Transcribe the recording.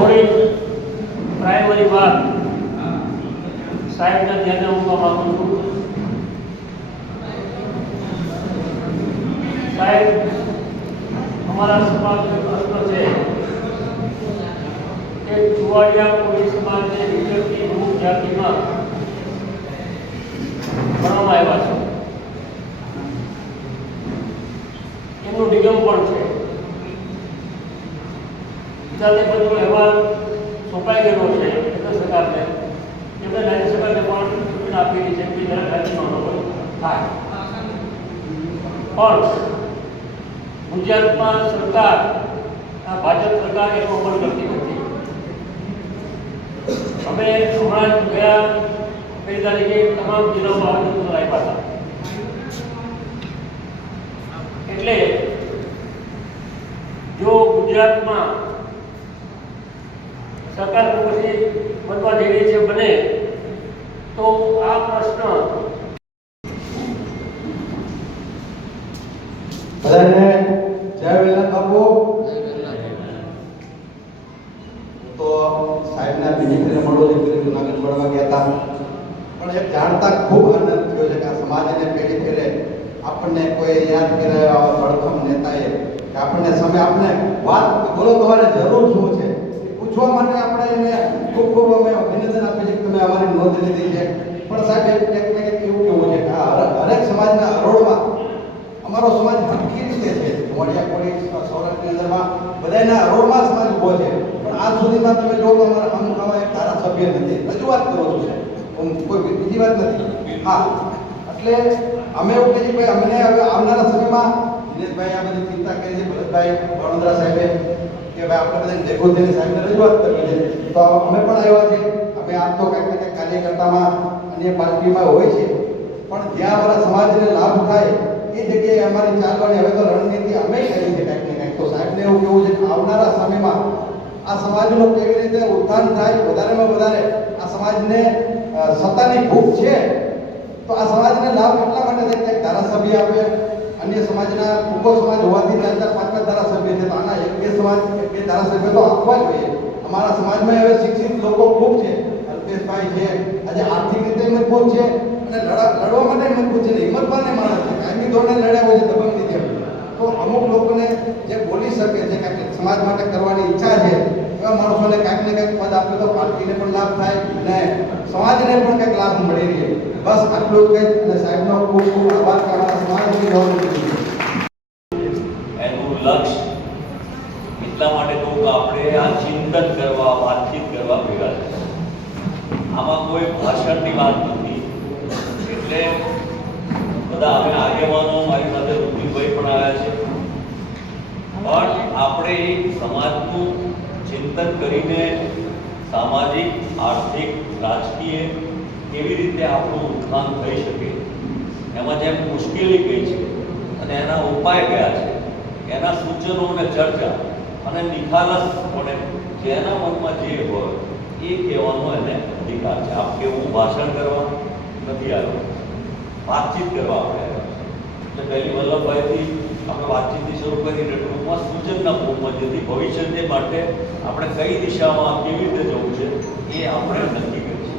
થોડી પ્રાઇમરી વાત સાહેબના ધ્યાને મૂકવા માંગુ છું. સાહેબ અમારા સમાજનો પ્રશ્ન છે કે ચુવાડિયા કોળી સમાજને વિચરતી મૂળ જાતિમાં ભણવામાં આવ્યા છે એમનું નિગમ પણ છે સાથે બધો અહેવાલ સોંપાઈ ગયેલો છે કેન્દ્ર સરકારને. એમણે રાજ્ય સરકારને પણ સૂચના આપેલી છે કે દરેક રાજ્યમાં અમલ થાય. પણ ગુજરાતમાં સરકાર, આ ભાજપ સરકાર એનો અમલ કરતી નથી. અમે હમણાં જ ગયા પહેલી તારીખે તમામ જિલ્લામાં આવેદનપત્ર આપ્યા હતા. એટલે જો ગુજરાતમાં સરકાર પછી બનવા જઈ રહી છે બને. તો આ પ્રશ્ન બધાને જય તો સાહેબના બીજી ફેરે મળો મળવા ગયા પણ જાણતા ખૂબ આનંદ થયો છે કે આપણને કોઈ યાદ કરે આવા બળખમ નેતાએ કે આપણને સમય આપણે વાત બોલો તમારે જરૂર શું છે? પૂછવા માટે આપણે એને ખૂબ ખૂબ અમે અભિનંદન આપીએ છીએ તમે અમારી નોંધ લીધી છે. પણ સાહેબ, એક ને એવું કેવું છે કે હરેક સમાજના હરોળમાં અમારો સમાજ હરખી રીતે છે. મોડિયા કોળી સૌરાષ્ટ્રની અંદરમાં બધાના હરોળમાં સમાજ ઊભો છે. પણ આજ સુધીમાં તમે જો અમારા અમુક આવા એક ધારાસભ્ય નથી. રજૂઆત કરો છો છે કોઈ બીજી વાત નથી. હા. એટલે અમે એવું કહીએ કે અમને હવે આવનારા સમયમાં દિનેશભાઈ આ બધી ચિંતા કરી છે, ભરતભાઈ, વડોદરા સાહેબે. કે ભાઈ આપણે બધા થઈને સાહેબને રજૂઆત કરવી છે. તો અમે પણ આવ્યા છે. અમે આમ તો કંઈક કંઈક કાર્યકર્તામાં અન્ય પાર્ટીમાં હોય છે. પણ જ્યાં અમારા સમાજને લાભ થાય, એ જગ્યાએ અમારી ચાલવાની હવે તો રણનીતિ અમે કરી છે કંઈક ને કંઈક. તો સાહેબને એવું કેવું છે કે આવનારા સમયમાં આ સમાજનું કેવી રીતે ઉત્થાન થાય, વધારેમાં વધારે આ સમાજને સત્તાની ભૂખ છે, તો આ સમાજને લાભ એટલા માટે થાય કે ધારાસભ્ય આપે અન્ય સમાજના ટૂંકો સમાજ હોવાથી ત્યાં ચાર પાંચ પાંચ ધારાસભ્ય છે. તો આના એક બે સમાજ બે ધારાસભ્ય તો આપવા જ જોઈએ. અમારા સમાજમાં હવે શિક્ષિત લોકો ખૂબ છે. અલ્પેશભાઈ છે, આજે આર્થિક રીતે મજબૂત છે અને લડા, લડવા માટે મજબૂત છે હિંમતવાન માણસ છે. કાયમી ધોરણે લડ્યા હોય છે દબંગ જેમ તો અમુક લોકોને જે બોલી શકે છે કે સમાજ માટે કરવાની ઈચ્છા છે એવા માણસોને કાંઈક ને કાંઈક પદ આપે તો પાર્ટીને પણ લાભ થાય અને સમાજને પણ કંઈક લાભ મળી રહે. બસ આટલું કંઈક અને સાહેબનો ખૂબ ખૂબ આભાર કરવા સમાજની ગૌરવ એનું લક્ષ્ય એટલા માટે તો આપણે આ ચિંતન કરવા, વાતચીત કરવા ભેગા આમાં કોઈ ભાષણની વાત નથી. એટલે બધા અમે આગેવાનો મારી સાથે ઋતિકભાઈ પણ આવ્યા છે. પણ આપણે સમાજનું ચિંતન કરીને સામાજિક, આર્થિક, રાજકીય કેવી રીતે આપણું ઉત્થાન થઈ શકે. એમાં જેમ મુશ્કેલી કઈ છે અને એના ઉપાય કયા છે, એના સૂચનો અને ચર્ચા અને નિખાલસ નિખાલસપણે જેના મનમાં જે હોય એ કહેવાનો એને અધિકાર છે. આપ કે હું ભાષણ કરવા? નથી આવ્યો. વાતચીત કરવા આપણે એટલે પહેલી વલ્લભભાઈથી આપણે વાતચીતથી શરૂ કરીને ટૂંકમાં સૂચનના ફોર્મમાં જેથી ભવિષ્યને માટે આપણે કઈ દિશામાં કેવી રીતે જવું છે એ આપણે નક્કી કરીશું.